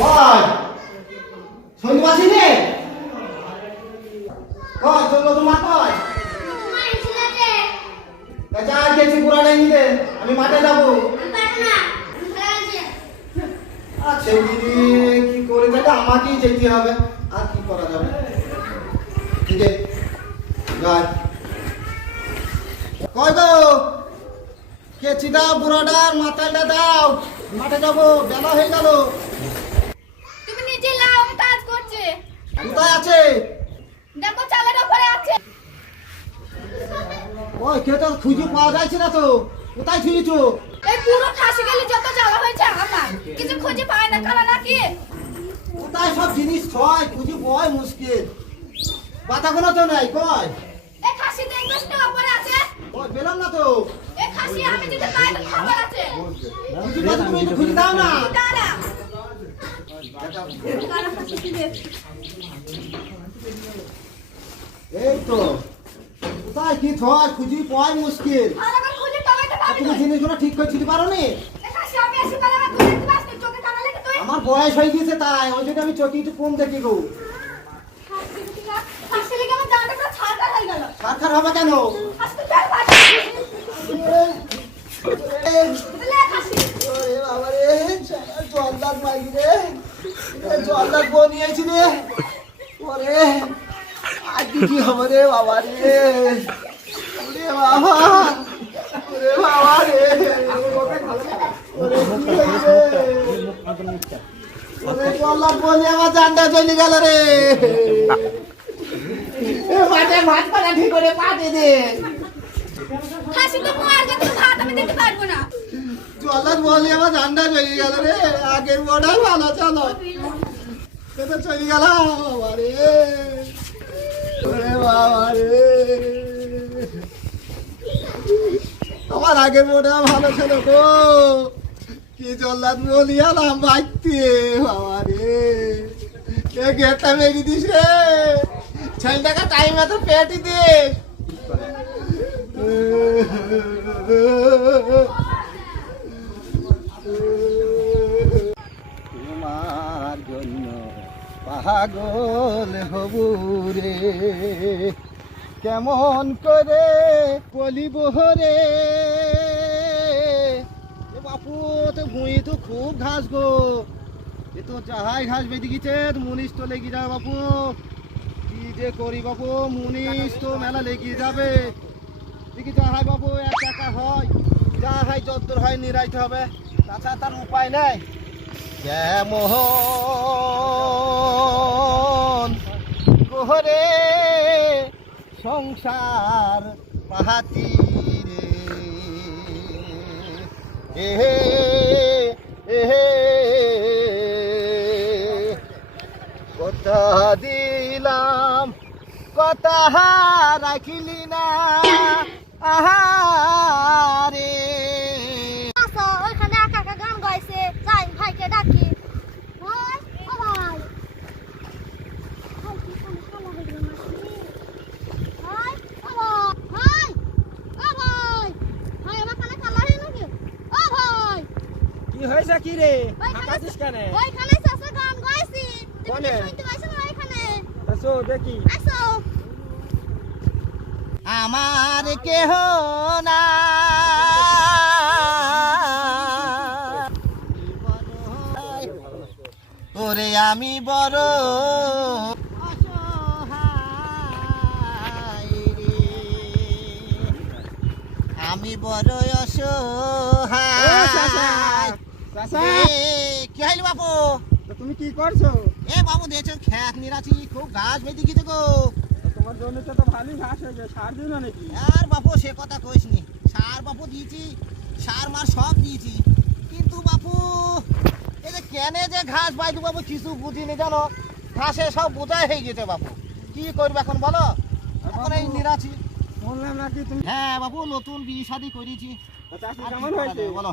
কয় সৈন্য আসিনি কয় নতুন মা কয়? যা গেছি পুরাটা নিতে আমি মাঠে যাব। আচ্ছা কি করে তাহলে আমাকেই যেতে হবে। আর কি করা যাবে? ঠিক আছে কয় গো কেচি দাও বুড়োটার মাথাটা দাও। মাঠে যাব, বেলা হয়ে গেল তুমি নিজে লাও আমি কাজ করছে কোথায় আছে? দেখো চালের উপরে আছে। ওই কেউ তো খুঁজে পাওয়া যাচ্ছে না তো? কোথায় ছুঁয়েছো এই পুরো খাসি গেলে যত জ্বালা হয়েছে আমার কিছু। খুঁজে পায় না কারণ নাকি কোথায় সব জিনিস ছয়? খুঁজে পাওয়াই মুশকিল। পাতাগুলো তো নেই কয় এই খাসি দেখবে না উপরে আছে। ওই পেলাম না তো। এই খাসি আমি যদি পাই তো খবর আছে। খুঁজে পাচ্ছি তুমি খুঁজে দাও না। দাঁড়া। এই তো। কোথায় কি ছয় খুঁজে? পাওয়াই মুশকিল। তুমি জিনিসগুলো ঠিক করে ছুটি পারো নি? আমার বয়স হয়ে গিয়েছে তাই ওই জন্য আমি চোখে একটু কম দেখি গো। সারখার হবে কেন? খাসি তুই ফের পাচ্ছিস এই, বুঝলে খাসি ওরে বাবা রে, জল্লাদ মাইরি রে। এ জল্লাদ বউ নিয়ে রে। ওরে, আজকে কি হবে রে বাবা রে? ওরে বাবা, ওরে বাবা রে। ওরে কি হইছে? ওরে জল্লাদ বউ নিয়ে আমার জানটা চলে গেল রে। মাঠে ভাত পাড়া ঠিক করে পাঠিয়ে দে খাসি তো মার গেছে ভাত আমি দিতে পারব না জল্লাদ বলি আমার ঠান্ডা চলে গেল রে আগের বড়াই ভালো চলো চলে রে। বাবা রে। আমার আগের বড়া ভালো ছিল গো। কি জল্লাদ বলি আলাম বাইতে, বাবা রে। এ গেটটা মেরে দিস রে। ছেলেটাকে টাইম এত পেটি দিস। তোমার পাগল হবু রে কেমন করে বলিব রে বাপু, তো ভুঁই, তো খুব ঘাস গো। এ তো যাহাই ঘাস বেঁধে গেছে মুনিশ তো লেগে যাবে বাপু। কি যে করি বাপু, মুনিশ তো মেলা লেগে যাবে। দেখি যাহাই বাবু এক টাকা হয়, যাহাই যদ্দূর হয়, নিরাইতে হবে। তাছাড়া তার উপায় নেই। কেমন? গোহরে সংসার পাহাতি রে এহে। কথা দিলাম কথা রাখিলি না। আহারে আসো ওইখানে একা একা গান গাইছে যাই ভাইকে ডাকি ভাই ও ভাই ভাই, কি সমস্যা লাগল নাকি? ভাই, ও ভাই, ভাই, ও ভাই, ভাই, আমার কানে কালা হয়ে নাকি? ও ভাই, কি হয়েছে কি রে কেন ওইখানে গান গাইছি। তুমি শুনতে পাইছো না ওইখানে? আসো দেখি। আসো। আমার কেহ না। ওরে আমি বড় আমি বড় অসহায়। চাচা কি হইল বাপু? তুমি কি করছ? এ বাবু দেখছ নিরাছি খুব গাছ বেঁধে গেছে গো। তোমার জমিতে তো ভালোই ঘাস হয়েছে সার দিও না নাকি? আর বাপু সে কথা কইস নি। সার বাপু দিয়েছি সার মার সব দিয়েছি। কিন্তু বাপু এই যে কেনে যে ঘাস বাইদু বাবু কিছু বুঝিনি জানো? ঘাসে সব বোঝাই হয়ে গেছে বাপু। কি করবে এখন বলো? এখন এই নিরাছি। বললাম নাকি তুমি হ্যাঁ বাপু নতুন বিয়ে শাদি করেছি। কেমন হয়েছে? বলো?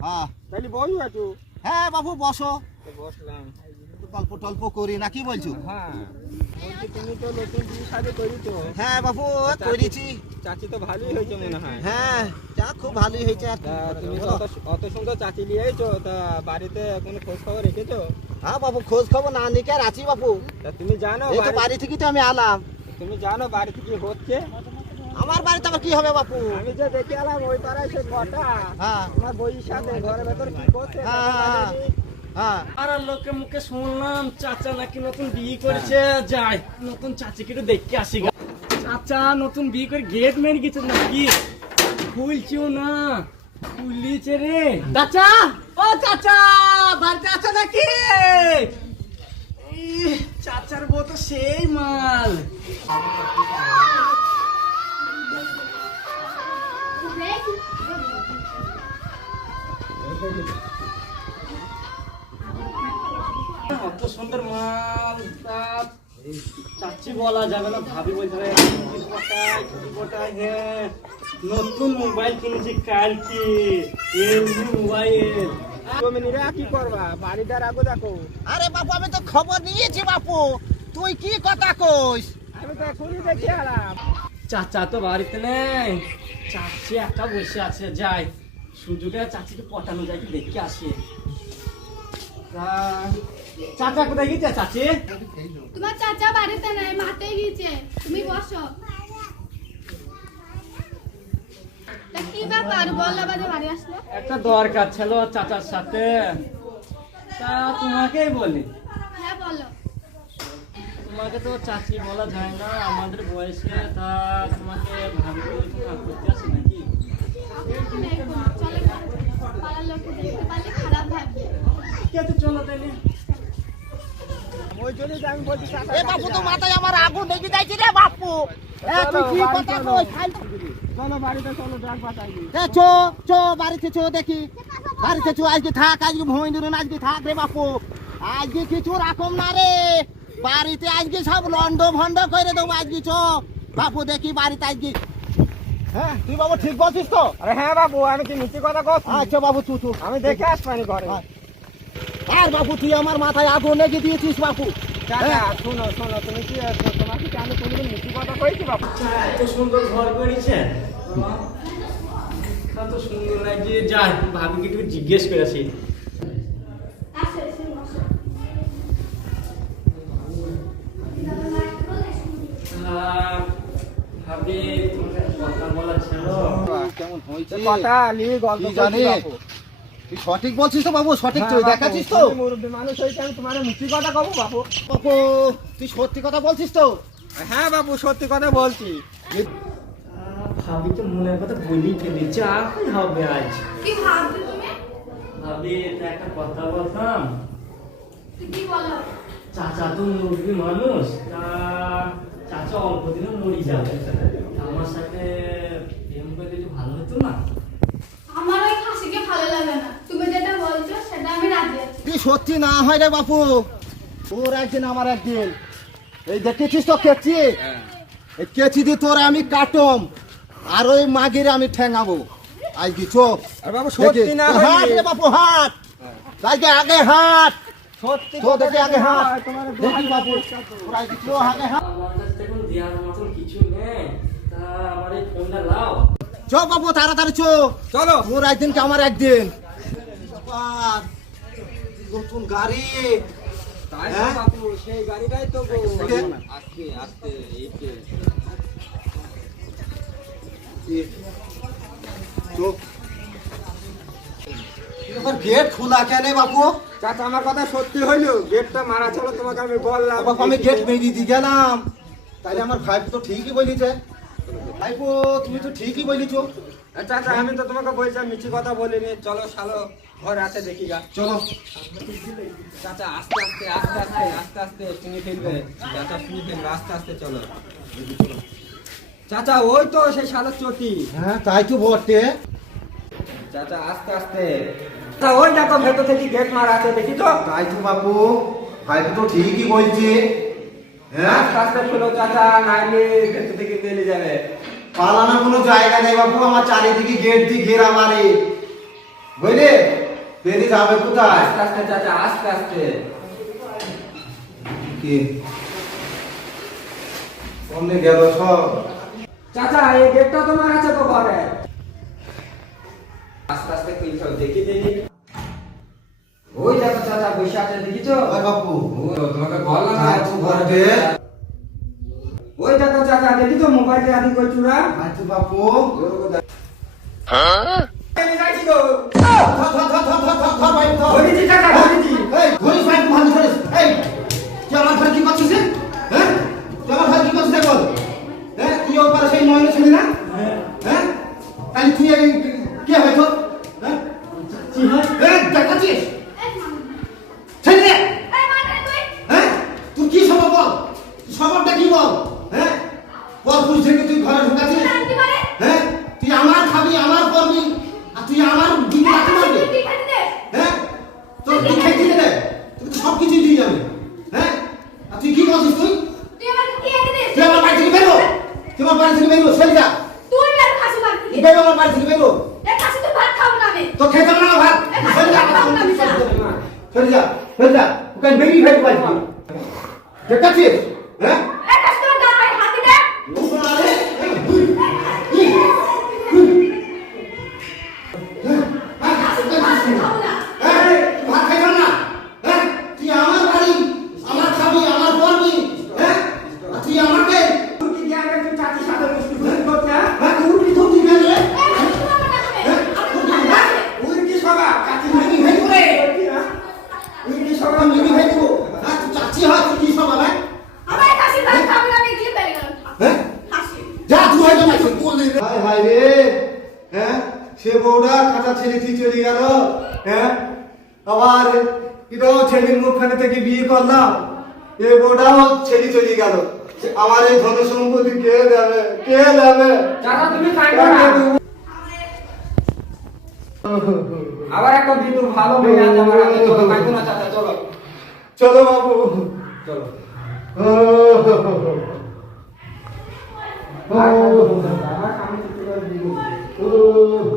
হ্যাঁ। তাহলে বই একটু। হ্যাঁ বাপু বসো। বসলাম। গল্প টল্প করি না কি বলছো? হ্যাঁ। তুমি তো নতুন বিয়ে শাদি করেছ। হ্যাঁ বাবু করেছি। চাচি তো ভালোই হয়েছে মনে হয়। হ্যাঁ খুব ভালোই হয়েছে তুমি? অত- সুন্দর চাচি নিয়েছো তা বাড়িতে কোনো খোঁজ খবর রেখেছো? হ্যাঁ বাবু খোঁজ খবর না নিকে আর আছি বাবু? তা তুমি জানো বাড়ি থেকে তো আমি আলাম। তুমি জানো বাড়ি থেকে হচ্ছে? আমার বাড়িতে আবার কি হবে বাপু? আমি যে দেখে এলাম ওই পাড়ায় সে কটা। হ্যাঁ। তোমার বইয়ের সাথে ঘরের ভেতর কি করছে হ্যাঁ, হ্যাঁ, হ্যাঁ। আর লোকে মুখে শুনলাম চাচা নাকি নতুন বিয়ে করেছে যাই নতুন চাচিকে একটু দেখতে আসি চাচা নতুন বিয়ে করে গেট মেরে গেছে নাকি? খুলছিও না খুলিছে রে। চাচা ও চাচা বাড়িতে আছে নাকি? চাচার বউ তো সেই মাল। অত সুন্দর মাল তা বলা যাবে না ভাবি হ্যাঁ নতুন মোবাইল কিনেছি কালকে মোবাইল। তুমি নিরা কি করবা? বাড়িটার আগো দেখো। আরে বাপু আমি তো খবর নিয়েছি বাপু। তুই কি কথা কইস? আমি তো এখনই দেখে এলাম। চাচা তো বাড়িতে নেই। চাচি একা বসে আছে যাই। সুযোগে চাচিকে পটানো যায় কি দেখে আসি। চাচা কোথায় গেছে চাচি? তোমার চাচা বাড়িতে নাই মাঠে গিয়েছে তুমি বসো। কি ব্যাপার? বল আবার বাড়ি আসলো। একটা দরকার ছিল চাচার সাথে। তা তোমাকেই বলি। হ্যাঁ বলো। তোমাকে তো চাচি বলা যায় না আমাদের বয়সে তা তোমাকে ভাবতে করতে আসে নাকি? চলো পাড়ার লোকে দেখতে পারলে খারাপ ভাববে ঠিক আছে চলো তাহলে। ওই জন্যই আমি বলছি এ বাপু তো মাথায় আমার আগুন লেগে যাইছে রে বাপু। এ তুই কি বাড়ি কথা চলো। কইস? খাই চলো বাড়িতে চলো ডাক বাতাই এ চো চো বাড়িতে চো দেখি। বাড়িতে চো আজকে থাক আজকে ভয় দিন আজকে থাক রে বাপু। আজকে কিছু রাখম না রে। বাড়িতে আজকে সব লন্ড ভন্ড করে দেবো আজকে চো বাপু দেখি বাড়িতে আজকে। হ্যাঁ তুই বাবু ঠিক বলছিস তো? আরে হ্যাঁ বাবু আমি কি মিথ্যে কথা করছি আচ্ছা বাবু চু আমি দেখে আসবানি ঘরে। হ্যাঁ। আর বাবু তুই আমার মাথায় আগুন লেগে দিয়েছিস বাপু। হ্যাঁ। শোনো শোনো তুমি কি তোমাকে কি আমি কোনোদিন মিথ্যে কথা কইছি বাবু এত সুন্দর ঘর করেছে কত সুন্দর লাগছে। যাই ভাবিকে একটু জিজ্ঞেস করেছি আসো এসে বসো আহ, ভাবি তোমাকে কথা বলা ছিল কেমন হয়েছে কথা নিয়ে গল্প কি করছি জানি? বাবু তুই সঠিক বলছিস তো বাবু? সঠিক তুই দেখাচ্ছিস তো? মানুষ হয়েছে আমি তোমার মিথ্যে কথা কব বাবু বাবু তুই সত্যি কথা বলছিস তো? হ্যাঁ বাবু সত্যি কথা বলছি। ভাবি তো মনের কথা বলি ফেলি যা হবে আজ। কি তুমি? ভাবি তা একটা কথা বলতাম। কি বলো? চাচা তো মুরগি মানুষ তা অল্প দিনে মরি যাবে। আমার সাথে প্রেম ভালো হতো না? আমার ওই খাসিকে ভালো লাগে না। তুমি যেটা বলছো সেটা আমি রাজি আছি। তুই সত্যি না হয় রে বাপু? তোর একদিন আমার একদিন। এই দেখেছিস তো কেচি? এই কেচি দিয়ে তোর আমি কাটম আর ওই মাগিরে আমি ঠেঙাবো। আজ কি আর বাবু সত্যি না হাট হইলে রে বাপু হাত আজকে আগে হাত সত্যি তো দেখি আগে হাত হয়, তোমার দেখি বাপু। আগে হাট। আমার কাছে তো এখন দেওয়ার মতন কিছু নেই। তা আমার এই ফোনটা লাও চো বাপু তাড়াতাড়ি চো। চলো। একদিন কি আমার একদিন? নতুন গাড়ি। তাই হ্যাঁ? সেই গাড়িটাই তো চো। গেট খোলা কেন বাপু? চাচা আমার কথা সত্যি হইল? গেটটা মারা ছিল তোমাকে আমি বললাম। আমি গেট বেরিয়ে দিয়ে গেলাম তাহলে আমার ভাই তো ঠিকই বলিছে। ভাইপো তুমি তো ঠিকই বলিছো। চাচা আমি তো তোমাকে বলছি মিছি কথা বলিনি। চলো শালো ঘর আছে দেখি গা। চলো। চাচা আস্তে আস্তে আস্তে আস্তে আস্তে আস্তে শুনে ফেলবে। চাচা শুনে ফেলবে আস্তে আস্তে চলো। চাচা ওই তো সেই শালো চটি। হ্যাঁ তাই তো বটে। চাচা আস্তে আস্তে। তা ওই দেখো ভেতর থেকে গেট মারা আছে দেখি তো। তাই তো বাপু ভাইপো তো ঠিকই বলছে। হ্যাঁ? আস্তে খুলো চাচা নাইলে ভেতর থেকে বেলে যাবে। পালানোর কোনো জায়গা নেই আমার চারিদিকে গেট দিয়ে ঘেরা মারে বুঝলে? বেরিয়ে যাবে কোথায়? আস্তে আস্তে চাচা আস্তে আস্তে। কি? অমনে গেল সব? চাচা এই গেটটা তোমার আছে তো ঘরে? আস্তে আস্তে দেখি দেখি ওই দেখো চাচা বসে আছে দেখিছো ওই বাপু। তোমাকে বললাম না আর তো ঘরে দে। ওই দেখো চাচা দেখিছো মোবাইলে আদি কই চুরা বাপু আমি যাইছি গো ভাই ধর ধরেছি চাচা ধরেছি এই ধরিস ভাই ভালো ধরিস এই তুই আমার ঘরে কি করছিস রে? হ্যাঁ? তুই আমার ঘরে কি করছিস বল। হ্যাঁ তুই ওর পারে সেই মহিলা ছিলি না হ্যাঁ? তাহলে তুই এই কি হবে তোর হ্যাঁ কি হয় এই দেখাচ্ছিস ছেলে রে এই মানে তুই হ্যাঁ তুই কি স্বভাব বল স্বভাবটা কি বল হ্যাঁ পর পুরুষ থেকে তুই ঘরে ঢুকাচ্ছিস কি মানে হ্যাঁ তুই আমার খাবি আমার করবি আর তুই আমার দিকে রাখতে পারবি তুই খালি দে হ্যাঁ তোর দীক্ষাই দিলে দে তুই তো সব কিছুই দিয়ে যাবে হ্যাঁ আর তুই কি করছিস তুই? তুই আমাকে কি এনে দিস তুই আমার বাড়ি থেকে বেরো। তুই আমার বাড়ি থেকে বেরো সরে যা। তুই বের খাসি মার তুই বেরো আমার বাড়ি থেকে বেরো। এ খাসি তো ভাত খাও না আমি। তো খেতে না ভাত। সরে যা। সরে যা সরে যা। ওকে বেরিয়ে ফেলতে পারবি দেখাচ্ছিস হ্যাঁ তুই। হায় হায় রে, হ্যাঁ? সে বউটা কাঁচা ছেলে তুই চলে গেল। হ্যাঁ? আবার এটাও ছেলের মুখখানে থেকে বিয়ে করলাম। এ বউটাও ছেলে চলে গেল। আমার এই ধন সম্পত্তি কে দেবে? কে দেবে? তুমি আবার একটা বিন্দু ভালো মেয়ে আছে আমার হাতে চলো কাঁদো না চাচা চলো। চলো বাবু। চলো। ও। Senhor.